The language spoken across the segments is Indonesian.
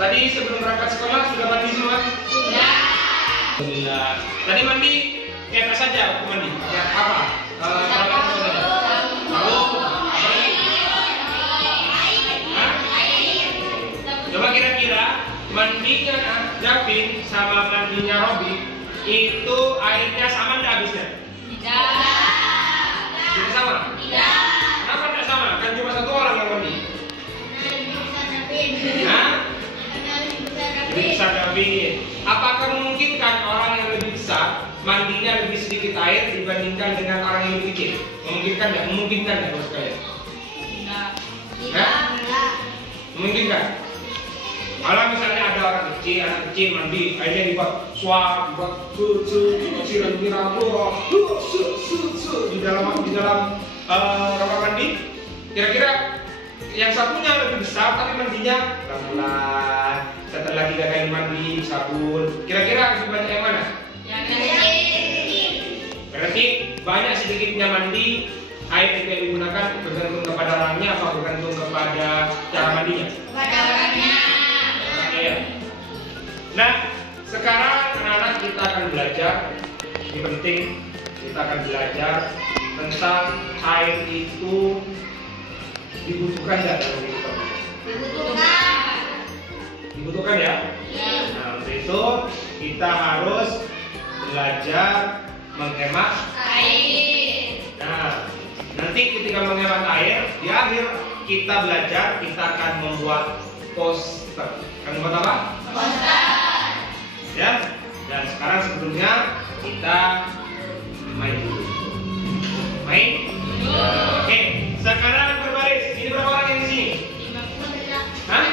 Tadi sebelum berangkat sekolah sudah mandi semua? Sudah. Alhamdulillah. Tadi mandi kayak apa saja waktu mandi? Ya, apa? Coba kira-kira mandinya Davin sama mandinya Robi itu airnya sama nggak habisnya? Tidak sama? Tidak. Kenapa tidak sama? Kan cuma satu orang yang mandi. Hah? Lebih besar Davin. Apakah memungkinkan orang yang lebih besar mandinya lebih sedikit air dibandingkan dengan orang yang lebih kecil? Memungkinkan nggak? Memungkinkan nggak bos kalian? Hah? Memungkinkan? Kalau misalnya ada orang kecil, anak kecil mandi, airnya dibuat suap, dibuat siram-siram, di dalam kamar mandi. Kira-kira yang satunya lebih besar tapi mandinya pelan-pelan. Setelah 3 kali mandi sabun, kira-kira lebih banyak yang mana? Yang kecil. Berarti banyak sedikitnya mandi, air itu yang digunakan bergantung kepada orangnya apa bergantung kepada cara mandinya? Kepada orangnya. Ya. Nah, sekarang anak-anak kita akan belajar. Ini penting, kita akan belajar tentang air itu dibutuhkan nggak dalam kehidupan? Dibutuhkan. Dibutuhkan ya? Iya. Nah, untuk itu kita harus belajar menghemat Air. Nah, nanti ketika menghemat air, di akhir kita belajar, kita akan membuat poster. Akan membuat apa? Poster. Ya. Dan sekarang sebelumnya kita main dulu. Main? Oke. Sekarang berbaris. Ini berapa orang yang di sini? 50. Hah?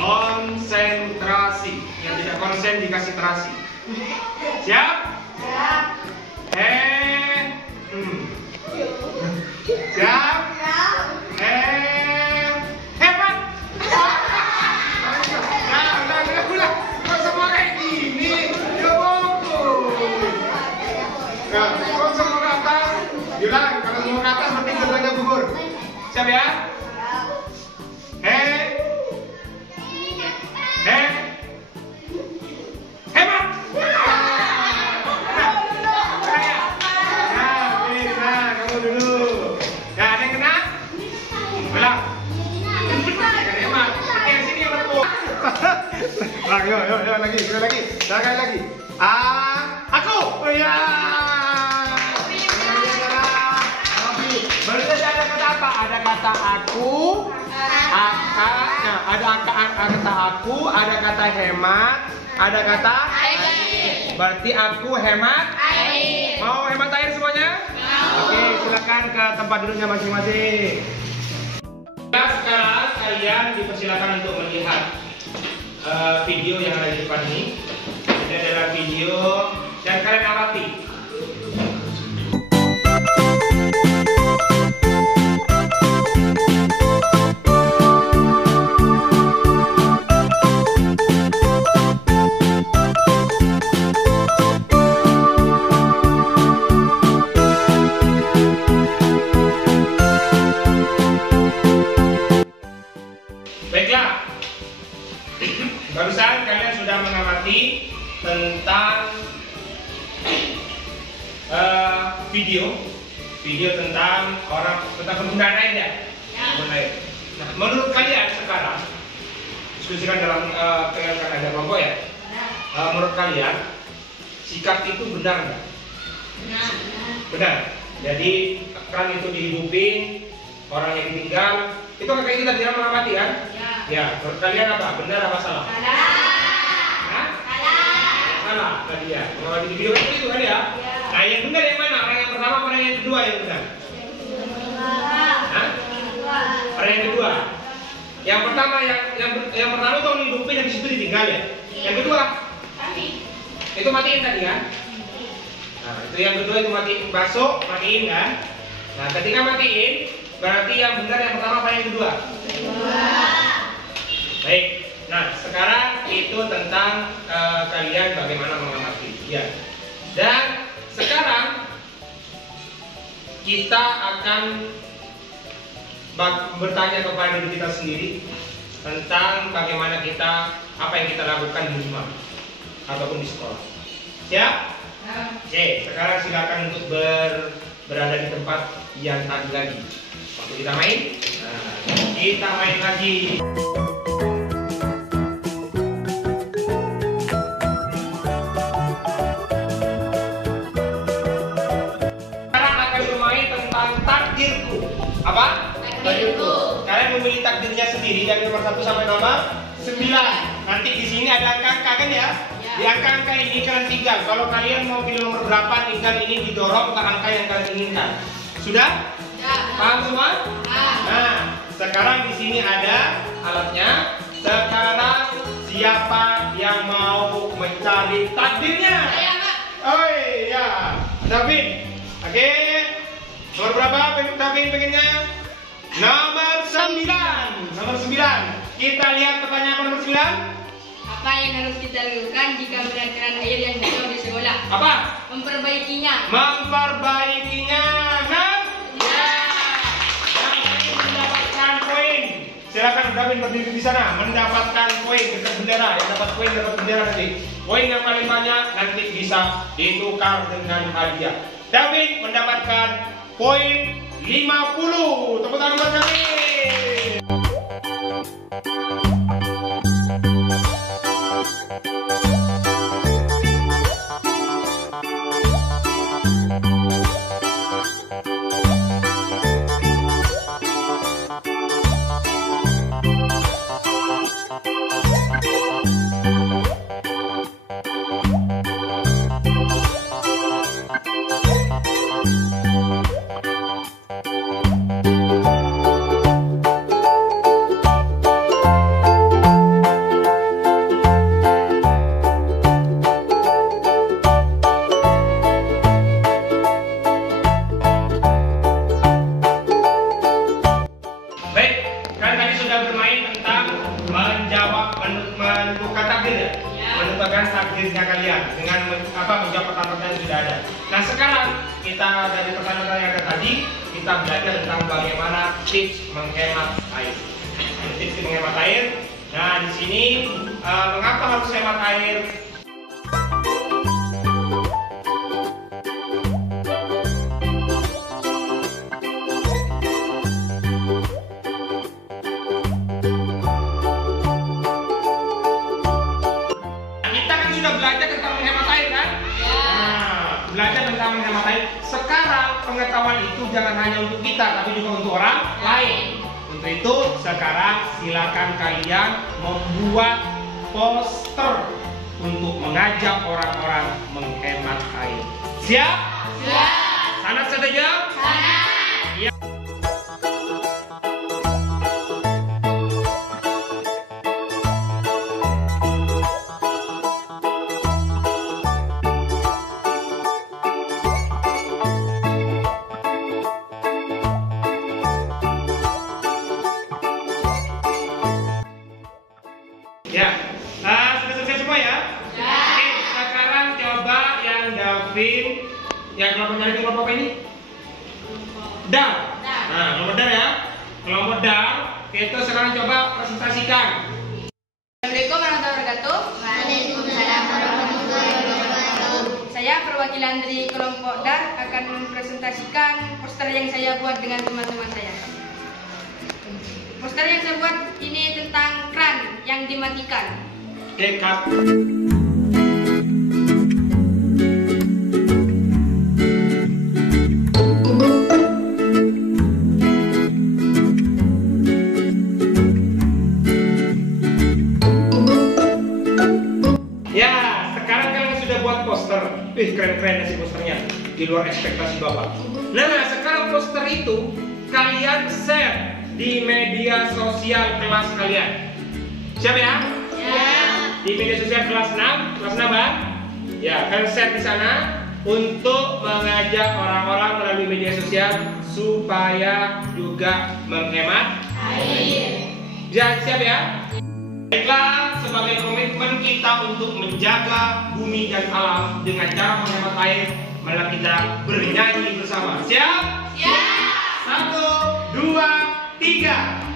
Konsentrasi. Yang tidak konsen dikasih terasi. Siap? Siap. Siap? Hebat. Ulang. Kok semua kayak gini? Ya bagus. Nah, kok semua ke atas? Diulang. Kalau semua ke atas berarti keduanya gugur. Siap ya? Hebat. Kamu dulu. Ya, ada yang kena? Ulang. Hemat. Yang sini yang lepuk. Yuk, lagi, sekali lagi. Aku. Oh ya. Baru saja ada kata apa? Ada kata aku, ada kata aku, ada kata hemat, ada kata Air. berarti aku hemat. Air. Mau hemat air semuanya? Mau. Oke, silakan ke tempat duduknya masing-masing. Nah, sekarang kalian dipersilakan untuk melihat video yang ada di depan ini. Ini adalah video dan kalian amati. Baiklah, barusan kalian sudah mengamati tentang video tentang penggunaan air ya. Penggunaan air. Nah, menurut kalian sekarang diskusikan dalam kalian kan ada kelompok ya. Menurut kalian sikap itu benar nggak? Benar. Jadi keran itu dihidupin, orang yang ditinggal, itu kayak kita tidak mengamati kan? Ya. Menurut kalian apa? Benar apa salah? Salah. Hah? Salah. salah tadi ya. Mengawali video itu kan ya. Nah, yang benar yang mana? Orang yang pertama, orang yang kedua yang benar? Hah? Orang yang kedua. Yang pertama yang pertama tuh hidupin yang di situ ditinggal ya. Yang kedua? Itu matiin tadi kan? Nah, itu yang kedua itu matiin, masuk, matiin kan? Nah, ketika matiin, berarti yang benar yang pertama apa yang kedua? Baik. Nah, sekarang itu tentang kalian bagaimana mengamati. Ya. Dan sekarang kita akan bertanya kepada diri kita sendiri tentang bagaimana apa yang kita lakukan di rumah ataupun di sekolah. Siap? Oke, sekarang silakan untuk berada di tempat yang tadi lagi. Waktu kita main, kita main lagi. Sekarang akan bermain tentang takdirku. Apa? Takdirku. Kalian memilih takdirnya sendiri dari nomor 1 sampai nomor 9. Nanti di sini ada angka-angka kan ya? Di angka-angka ini kalian tinggal. Kalau kalian mau pilih nomor berapa, tinggal ini didorong ke angka yang kalian inginkan. Sudah? Ya. Paham semua? Paham. Nah, sekarang di sini ada alatnya. Sekarang siapa yang mau mencari takdirnya? Saya, Pak. Oh iya, David. Oke. Nomor berapa David pengennya? Nomor 9. Nomor 9. Kita lihat pertanyaan nomor 9. Apa yang harus kita lakukan jika melihat keran air yang jatuh di sekolah? Apa? Memperbaikinya. Memperbaikinya. Nah, Ya. yang ingin mendapatkan poin, silakan David berdiri di sana, mendapatkan poin dekat bendera. Yang dapat poin dapat bendera nanti. Poin yang paling banyak nanti bisa ditukar dengan hadiah. David mendapatkan poin 50. Tepuk tangan buat David. Menentukan takdirnya kalian dengan menjawab pertanyaan yang sudah ada. Nah, sekarang kita dari pertanyaan yang ada tadi, kita belajar tentang bagaimana tips menghemat air. Tips menghemat air. Nah, di sini mengapa harus hemat air? Belajar tentang menghemat air kan? Ya. Nah, belajar tentang menghemat air. Sekarang pengetahuan itu jangan hanya untuk kita, tapi juga untuk orang lain. Untuk itu sekarang silakan kalian membuat poster untuk mengajak orang-orang menghemat air. Siap? Siap. Sana saja. Sana. Ya. Ya, sudah selesai semua ya? Ya. Oke, sekarang coba yang Davin, yang kelompoknya itu kelompok apa ini? Dar. Nah, kelompok dar ya. Kelompok dar, itu sekarang coba presentasikan. Assalamualaikum warahmatullahi wabarakatuh. Waalaikumsalam warahmatullahi wabarakatuh. Saya perwakilan dari kelompok dar akan mempresentasikan poster yang saya buat dengan teman-teman saya. Poster yang saya buat ini tentang keran yang dimatikan. Oke, cut. Ya, sekarang kalian sudah keren-keren sih posternya, di luar ekspektasi Bapak. Nah, sekarang poster itu kalian share di media sosial kelas kalian. Siap ya? Ya. Di media sosial kelas 6, kelas 6 Bang? Ya, kalian share di sana untuk mengajak orang-orang melalui media sosial supaya juga menghemat air. Siap ya? Baiklah, sebagai komitmen kita untuk menjaga bumi dan alam dengan cara menghemat air, mari kita bernyanyi bersama. Siap? Siap. 1, 2, 3.